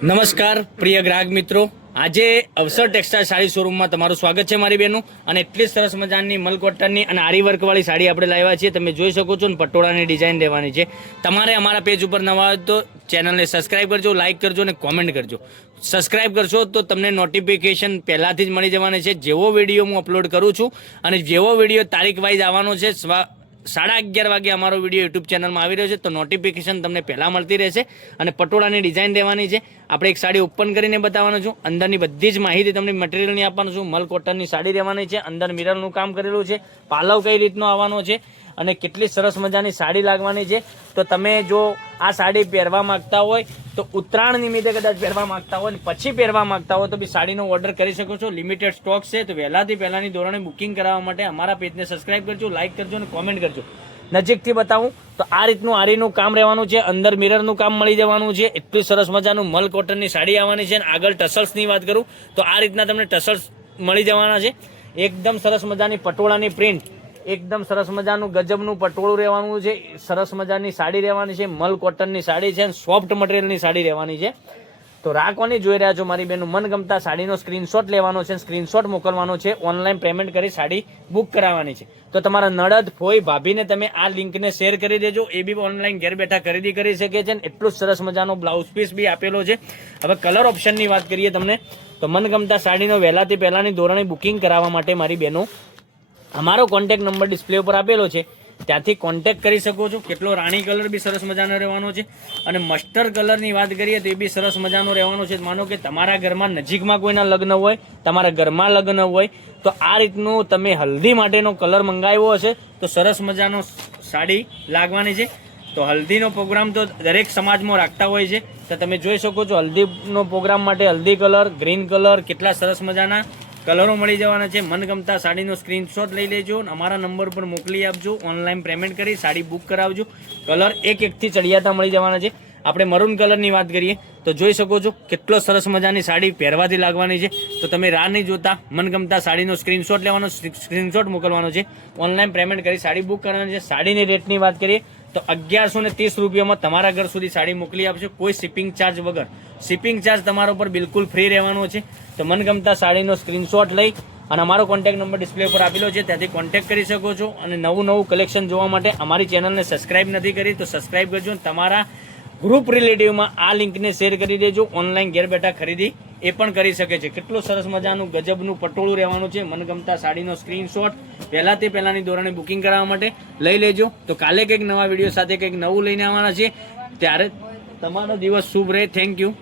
નમસ્કાર, પ્રિય ગ્રાહક મિત્રો. આજે અવસર ટેક્સટાઇલ સાડી શોરૂમમાં તમારું સ્વાગત છે મારી બહેનો અને એટલી સરસ મજાની મલકોટનની અને આરી વર્કવાળી સાડી આપણે લાવ્યા છીએ. તમે જોઈ શકો છો ને, પટોળાની ડિઝાઇન લેવાની છે. તમારે અમારા પેજ ઉપર નવા હોય તો ચેનલને સબસ્ક્રાઇબ કરજો, લાઇક કરજો અને કોમેન્ટ કરજો. સબસ્ક્રાઇબ કરશો તો તમને નોટિફિકેશન પહેલાંથી જ મળી જવાની છે. જેવો વીડિયો હું અપલોડ કરું છું અને જેવો વીડિયો તારીખ વાઇઝ આવવાનો છે સાડા અગિયાર વાગે અમારો વીડિયો યુટ્યુબ ચેનલમાં આવી રહ્યો છે, તો નોટિફિકેશન તમને પહેલાં મળતી રહેશે અને પટોળાની ડિઝાઇન દેવાની છે. આપણે એક સાડી ઓપન કરીને બતાવવાનું છું. અંદરની બધી જ માહિતી તમને મટીરિયલની આપવાનું છું. મલ કોટનની સાડી રહેવાની છે. અંદર મિરરનું કામ કરેલું છે. પાલવ કઈ રીતનો આવવાનો છે? અને કેટલી સરસ મજાની સાડી લાગવાની છે. તો તમે જો આ સાડી પહેરવા માંગતા હોય, તો ઉત્તરાયણ નિમિત્તે કદાચ પહેરવા માંગતા હોય પછી પહેરવા માંગતા હોય તો બી સાડીનો ઓર્ડર કરી શકો છો. લિમિટેડ સ્ટોક છે, તો વહેલાથી પહેલાંની ધોરણે બુકિંગ કરાવવા માટે અમારા પેજને સબસ્ક્રાઈબ કરજો લાઇક કરજો અને કોમેન્ટ કરજો. નજીકથી બતાવું, તો આ રીતનું આરીનું કામ રહેવાનું છે, અંદર મિરરનું કામ મળી જવાનું છે. એટલું સરસ મજાનું મલ કોટનની સાડી આવવાની છે અને આગળ ટસલ્સની વાત કરું, તો આ રીતના તમને ટસલ્સ મળી જવાના છે. એકદમ સરસ મજાની પટોળાની પ્રિન્ટ એકદમ સરસ મજાનું ગજબનું પટોળું રહેવાનું છે. સરસ મજાની સાડી રહેવાની છે. મલ કોટનની સાડી છે સોફ્ટ મટીરિયલની સાડી રહેવાની છે. તો રાખવાની જોઈ રહ્યા છો મારી બેનનું મનગમતા સાડીનો સ્ક્રીનશોટ લેવાનો છે સ્ક્રીનશોટ મોકલવાનો છે. ઓનલાઈન પેમેન્ટ કરી સાડી બુક કરાવવાની છે. તો તમારા નડદ, ફોઈ, ભાભીને તમે આ લિંકને શેર કરી દેજો. એ બી ઓનલાઈન ઘેર બેઠા ખરીદી કરી શકે છે અને એટલું સરસ મજાનો બ્લાઉઝ પીસ બી આપેલો છે. હવે કલર ઓપ્શનની વાત કરીએ તમને, તો મનગમતા સાડીનો વહેલાથી પહેલાની ધોરણે બુકિંગ કરાવવા માટે મારી બહેનો અમારો કોન્ટેક નંબર ડિસ્પ્લે ઉપર આપેલો છે. ત્યાંથી કોન્ટેક કરી શકો છો. કેટલો રાણી કલર બી સરસ મજાનો રહેવાનો છે. અને મસ્ટર્ડ કલરની વાત કરીએ તો એ બી સરસ મજાનો રહેવાનો છે. માનો કે તમારા ઘરમાં નજીકમાં કોઈના લગ્ન હોય, તમારા ઘરમાં લગ્ન હોય, તો આ રીતનો તમે હલ્દી માટેનો કલર મંગાવ્યો હશે, તો સરસ મજાનો સાડી લાગવાની છે. તો હલ્દીનો પ્રોગ્રામ તો દરેક સમાજમાં રાખતા હોય છે. તો તમે જોઈ શકો છો હલ્દીનો પ્રોગ્રામ માટે હલ્દી કલર ગ્રીન કલર કેટલા સરસ મજાના કલરો મળી જવાના છે. મનગમતા સાડીનો સ્ક્રીનશોટ લઈ લેજો અમારા નંબર પર મોકલી આપજો. ઓનલાઈન પેમેન્ટ કરી સાડી બુક કરાવજો. કલર એક એકથી ચડિયાતા મળી જવાના છે. આપણે મરૂન કલરની વાત કરીએ તો જોઈ શકો છો કેટલો સરસ મજાની સાડી પહેરવાથી લાગવાની છે. તો તમે રાહ નહીં જોતા. મનગમતા સાડીનો સ્ક્રીનશોટ લેવાનો સ્ક્રીનશોટ મોકલવાનો છે. ઓનલાઈન પેમેન્ટ કરી સાડી બુક કરવાની છે. સાડીની રેટની વાત કરીએ તો અગિયારસો ત્રીસ રૂપિયામાં તમારા ઘર સુધી સાડી મોકલી આપશે. કોઈ શિપિંગ ચાર્જ વગર. શિપિંગ ચાર્જ તમારા ઉપર બિલકુલ ફ્રી રહેવાનો છે. તો મનગમતા સાડીનો સ્ક્રીનશોટ લઈ અને અમારો કોન્ટેક્ટ નંબર ડિસ્પ્લે પર આપેલો છે. ત્યાંથી કોન્ટેક્ટ કરી શકો છો અને નવું નવું કલેક્શન જોવા માટે અમારી ચેનલને સબસ્ક્રાઇબ નથી કરી તો સબસ્ક્રાઇબ કરજો તમારા ગ્રુપ રિલેટિવમાં આ લિંકને શેર કરી દેજો. ઓનલાઈન ઘેર બેઠા ખરીદી એ પણ કરી શકે છે. કેટલું સરસ મજાનું ગજબનું પટોળું રહેવાનું છે મનગમતા સાડીનો સ્ક્રીનશોટ પહેલાથી પહેલાની ધોરણે બુકિંગ કરાવવા માટે લઈ લેજો. તો કાલે કંઈક નવા વીડિયો સાથે કંઈક નવું લઈને આવવાના છે. ત્યારે તમારો દિવસ શુભ રહે. Thank you